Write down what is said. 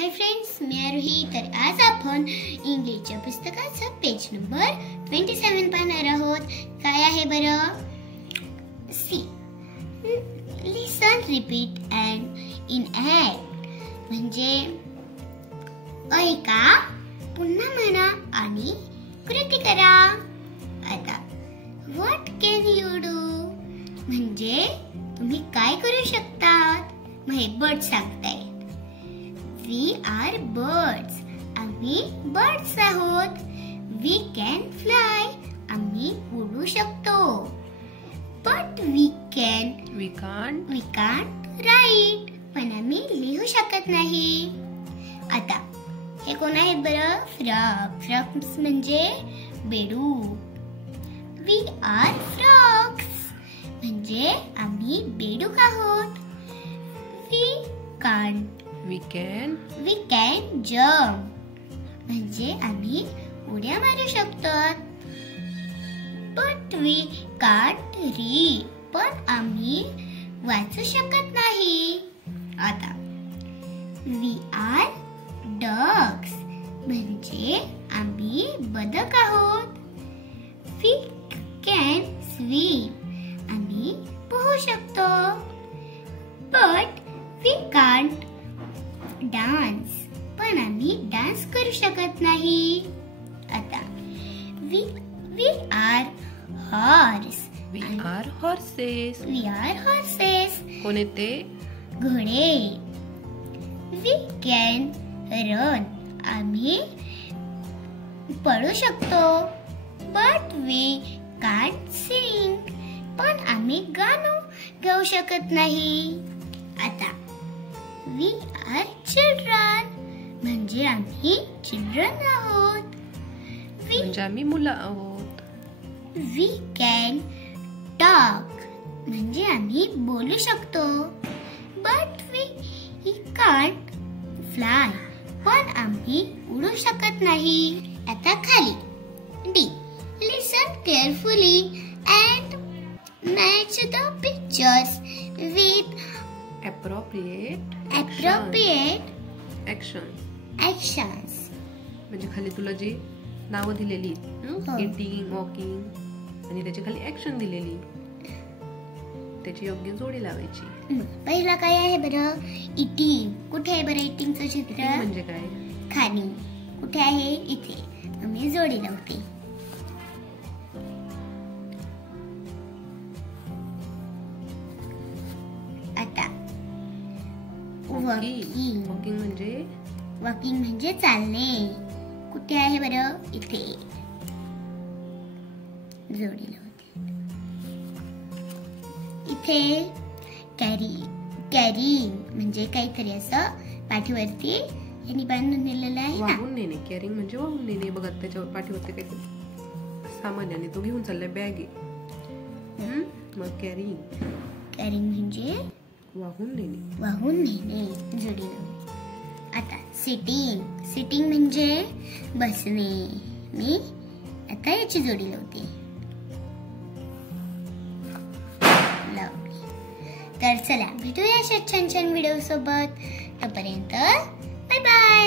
Hi friends, मी आरोही. तर आज आपण इंग्लिशच्या पुस्तकाचं पेज नंबर 27 पाहणार आहोत. काय आहे बरं? See, listen, repeat and enact. म्हणजे ऐका, पुन्हा म्हणा आणि कृती करा. आता व्हॉट कॅन यू डू म्हणजे तुम्ही काय करू शकतात? मग हे बर्ड सांगताय. वी आर बर्ड्स, आम्ही बर्ड्स आहोत. वी कॅन फ्लाय, आम्ही उडू शकतो. बट वी कांट राईट, पण आम्ही लिहू शकत नाही. आता हे कोण आहेत बरं? फ्रॉग्स म्हणजे बेडूक. वी आर फ्रॉग्स म्हणजे आम्ही बेडूक आहोत. वी कॅन जम्प म्हणजे आम्ही उड्या मारू शकतो. बट वी कांट रीड, पण आम्ही वाचू शकत नाही. आता वी आर डॉग्स म्हणजे आम्ही बदक आहोत. वी कॅन स्विम, आम्ही पोहू शकतो. बट वी कांट डान्स, पण आम्ही डान्स करू शकत नाही. आता वी आर हॉर्सेस. कोण येते? घोडे. वी कॅन रन, आम्ही पळू शकतो. बट वी कांट सिंग, पण आम्ही गाणं गाऊ शकत नाही. आता वी आर चिल्ड्रन म्हणजे आम्ही चिल्ड्रन आहोत. म्हणजे आम्ही मुलं आहोत. वी कॅन टॉक म्हणजे आम्ही बोलू शकतो. बट वी कांट फ्लाय, पण आम्ही उडू शकत नाही. आता खाली D, listen carefully and match the pictures with appropriate actions. म्हणजे खाली तुला जी नावं दिलेली, इटिंग, वॉकिंग आणि त्याच्या खाली ऍक्शन दिलेली, त्याची योग्य जोडी लावायची. पहिला काय आहे बरं? इटिंग. कुठे आहे बरं इटिंगचं चित्र? म्हणजे काय? खाली. कुठे आहे? इथे. मी जोडी लावते. आता वॉकिंग म्हणजे चालणे. कुठे आहे बरं? इथे. जोडी लावते. इथे कॅरिंग म्हणजे काहीतरी असं पाठीवरती यांनी बांधून नेलेलं आहे. वाहून नेणे. कॅरिंग म्हणजे वाहून नेणे. बघा त्याच्या पाठीवरती काहीतरी सामान आणि तो घेऊन चाललाय, बॅग आहे. मग कॅरिंग म्हणजे वाहून नेणे. जोडी लावणे. आता सिटिंग म्हणजे बसणे. मी आता याची जोडी लावते. तर चला, भेटूया अशा छान छान व्हिडिओ सोबत. तोपर्यंत बाय बाय.